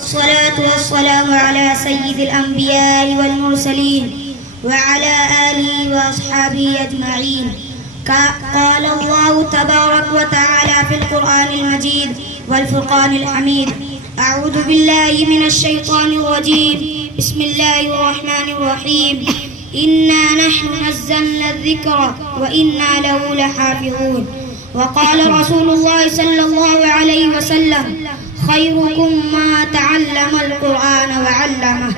الصلاة والسلام على سيد الأنبياء والمرسلين وعلى آله وأصحابه أجمعين. قال الله تبارك وتعالى في القرآن المجيد والفرقان الحميد: أعوذ بالله من الشيطان الرجيم. بسم الله الرحمن الرحيم. إنا نحن نزلنا الذكر وإنا له لحافظون. وقال رسول الله صلى الله عليه وسلم: خيركم ما تعلم القرآن وعلمه.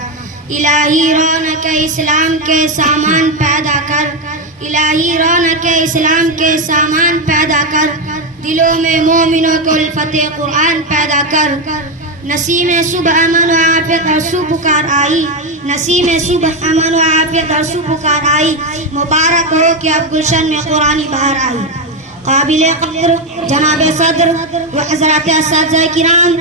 الہی رونق اسلام کے سامان پیدا کر، الہی رونق اسلام کے سامان پیدا کر، دلوں میں مومنوں کو الفت قرآن پیدا کر. نسیم صبح امن و عافیت اور صبح پکار آئی، نسیم صبح امن و عافیت اور صبح پکار آئی. مبارک ہو کہ اب گلشن میں قرآنی بہار آئی. قابل قدر جناب صدر و حضرات اساتذہ کرام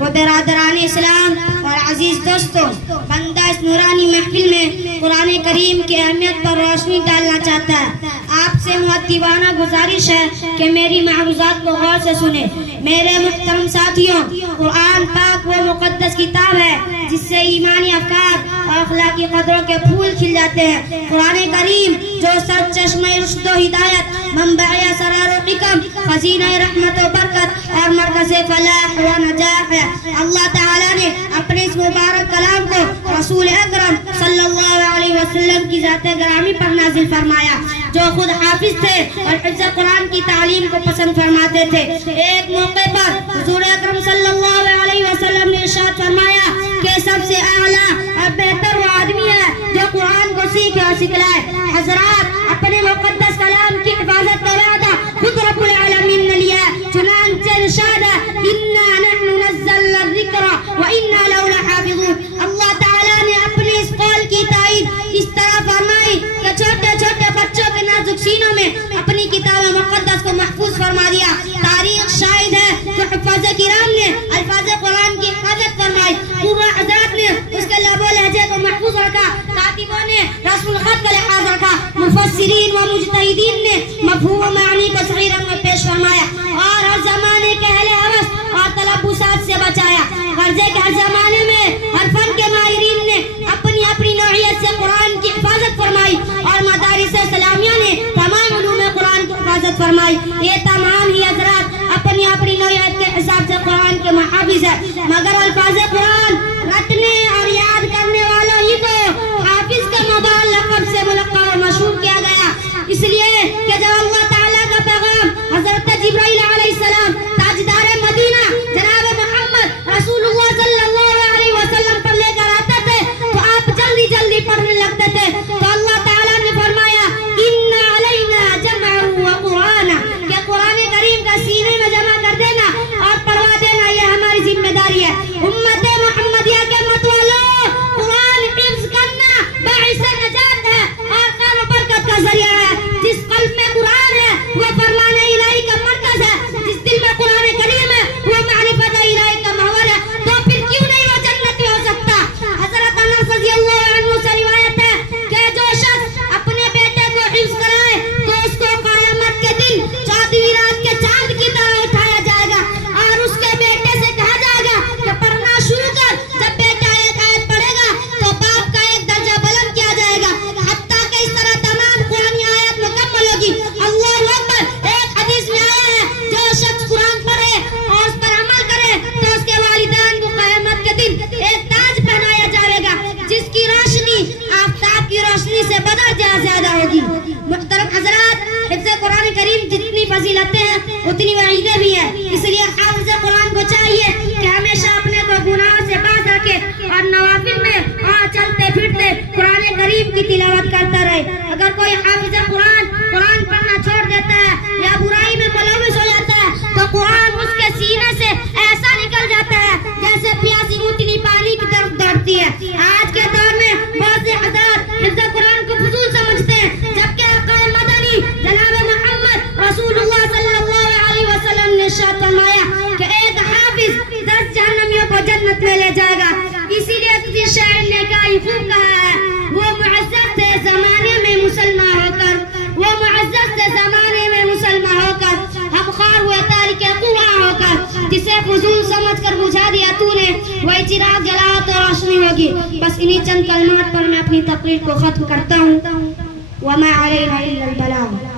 و برادران اسلام اور عزیز دوستوں، بندہ اس نورانی محفل میں قرآن کریم کی اہمیت پر روشنی ڈالنا چاہتا ہے. آپ سے مؤدبانہ گزارش ہے کہ میری معروضات کو غور سے سنیں. میرے محترم ساتھیوں، قرآن پاک وہ مقدس کتاب ہے جس سے ایمانی افکار اور اخلاقی قدروں کے پھول کھل جاتے ہیں. قرآن کریم جو سر چشمہ رشد و ہدایت، منبع اسرار و حکم، خزینہ رحمت و برکت اور مرکز فلاح و نجاح ہے. اللہ تعالیٰ نے اپنے اس مبارک کلام کو رسول اکرم صلی اللہ علیہ وسلم کی ذات گرامی پر نازل فرمایا، جو خود حافظ تھے اور حفظ قرآن کی تعلیم کو پسند فرماتے تھے. ایک موقع پر حضور اکرم صلی اللہ علیہ وسلم نے ارشاد فرمایا کہ سب سے اعلیٰ اور بہتر وہ آدمی ہے جو قرآن کو سیکھے اور سکھلائے. حضرات، اپنے مقدس کلام کی حفاظت کا وعدہ خود رب العالمین نے لیا. چنانچہ ارشاد ہے: انا نحن نزلنا الذکر وانا له لحافظون. اللہ تعالیٰ نے اپنے اس قول کی تائید اس طرح فرمائی کہ چھوٹے چھوٹے بچوں کے نازک سینوں میں اپنی کتاب مقدس کو محفوظ فرما دیا. تاریخ شاہد ہے کہ حفاظ کرام نے الفاظ قرآن کی حفاظت فرمائی، قرآن حضرات نے اس کے لب و لہجے کو محفوظ رکھا، کاتبوں نے رسم الخط کا لحاظ رکھا، مفسرین و مجتہدین نے مفہوم و معنی کو صحیح رنگ میں پیش فرمایا اور ہر زمانے کے اہل ہوس اور تلبسات سے بچایا. غرض کہ ہر زمانے میں ہر فن کے ماہرین نے اپنی اپنی نوعیت سے قرآن کی حفاظت فرمائی اور مدارس اسلامیہ نے تمام علوم قرآن کی حفاظت فرمائی. یہ تمام ہی حضرات اپنی اپنی نوعیت کے حساب سے قرآن کے محافظ ہے، مگر الفاظ قرآن رٹنے اور یاد کرنے والوں ہی کو حافظ کا مبال لقب سے ملقب اور مشہور کیا گیا. اس لیے کہ جب اللہ تعالیٰ کا پیغام حضرت جبرائیل علیہ السلام تاجدار مدینہ جناب محمد رسول اللہ صلی اللہ علیہ وسلم پر لے کر آتے تھے تو آپ جلدی جلدی پڑھنے لگتے تھے. تو اللہ تعالیٰ نے فرمایا: اِنَّ عَلَيْنَا جَمْعَهُ وَقُرْآنَهُ، کہ قرآن کریم کا سینے میں جمع کر دینا اور پڑھوا دینا یہ ہماری ذمہ داری ہے. امت محمدیہ کے مت والو، قرآن حفظ کرنا باعث نجات ہے اور خیر و برکت کا ذریعہ ہے. جس قلب میں قرآن ہے وہ فرمان الہی کا مرکز ہے، جس دل میں قرآن کریم ہے وہ معرفت الہی کا محور ہے. تو پھر کیوں نہیں وہ جنتی ہو سکتا؟ حضرت انس رضی اللہ عنہ سے روایت ہے کہ جو شخص اپنے بیٹے کو حفظ کرائے تو اس کو قیامت کے دن 14ویں رات کے چاند کی طرح اٹھایا جائے گا اور اس کے بیٹے سے کہا جائے گا کہ پڑھنا شروع کر. جب بیٹا ایک آیت پڑھے گا تو باپ کا ایک درجہ بلند کیا جائے گا، حتیٰ کہ اس طرح تمام قرآنی آیات مکمل ہوگی. اللہ اکبر. ایک حدیث میں آیا ہے جو شخص قرآن پڑھے اور اس پر عمل کرے تو اس کے والدین کو قیامت کے دن ایک تاج پہنایا جائے گا جس کی روشنی آفتاب کی روشنی سے بدر زیادہ ہوگی. محترم حضرات، حفظ قرآن کریم جتنی فضیلتیں ہیں اتنی وعیدیں بھی ہیں. اس لیے حافظ قرآن کو چاہیے کہ ہمیشہ اپنے کو گناہوں سے باز رکھے اور نوافل میں اور چلتے پھرتے قرآن کریم کی تلاوت کرتا رہے. اگر کوئی حافظ قرآن پڑھنا چھوڑ دیتا ہے یا برائی میں ملوث ہو جاتا ہے تو قرآن اس کے سینے سے ایسا نکل جاتا ہے جیسے پیاسی اونٹنی پانی کی طرف دوڑتی ہے. آج کے دور میں بہت سے حضرات حفظ قرآن کو فضول سمجھتے ہیں، جبکہ آقا مدنی جناب محمد رسول اللہ صلی اللہ علیہ وسلم نے ارشاد فرمایا کہ ایک حافظ 10 جہنمیوں کو جنت میں لے جائے گا. اسی لیے کسی شاعر نے کہا ہے: وہ معزز تھے زمانے میں مسلمان ہو کر، وہ معزز تھے زمانے میں مسلمان ہو کر، ہم خوار ہوئے تاریخ قرآن ہو کر، جسے فضول سمجھ کر بجھا دیا تو نے وہی چراغ جلاؤ تو روشنی ہوگی. بس انہی چند کلمات پر میں اپنی تقریر کو ختم کرتا ہوں. وما علینا الا البلاغ.